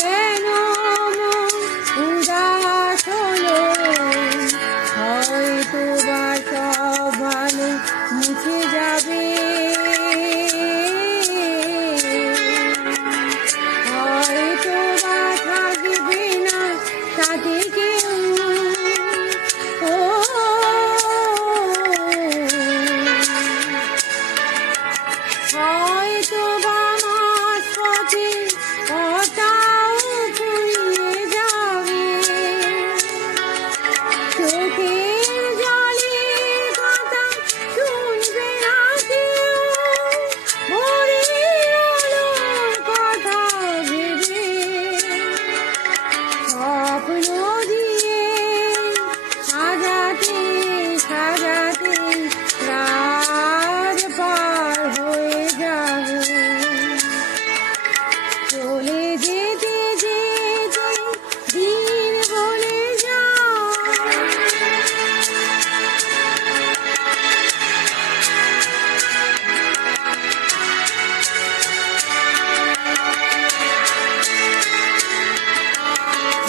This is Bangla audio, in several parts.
কেন উদাস হলো, হয়তো বা সব ভালো মুছে যাবে, হয়তো বা থাকবে না সাথে কেউ। হয়তো বা মাঝপথে কথাও ফুরিয়ে যাবে, চোখের জলে কথা শুনবে না কেউ, ভোরের আলোর কথা ভেবে স্বপ্ন দিয়ে সাজাতে সাজাতে রাত পার হয়ে যাবে। চলে যেতে যেতে দিন বলে যায়,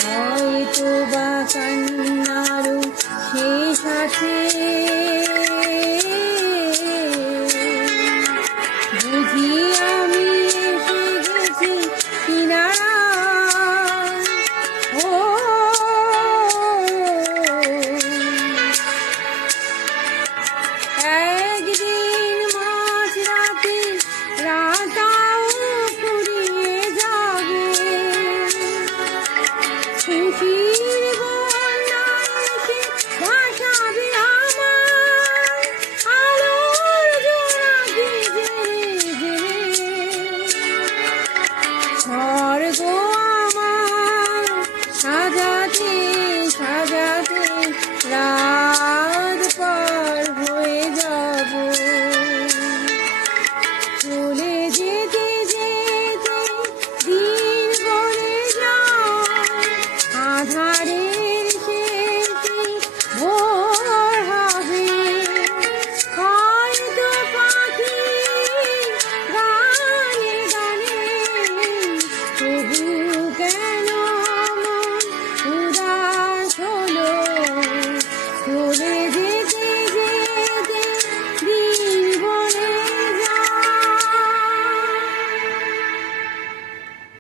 হয়তো বা কান্নারও শেষ আছে, বুঝি আমি এসে গেছি কিনারায়। ও একদিন মাঝরাতে রাতটাও ফুরিয়ে যাবে, খুশির বন্যায় এসে ভাসাবে আমার আলোর জোনাকি জেলে জেলে। স্বর্গ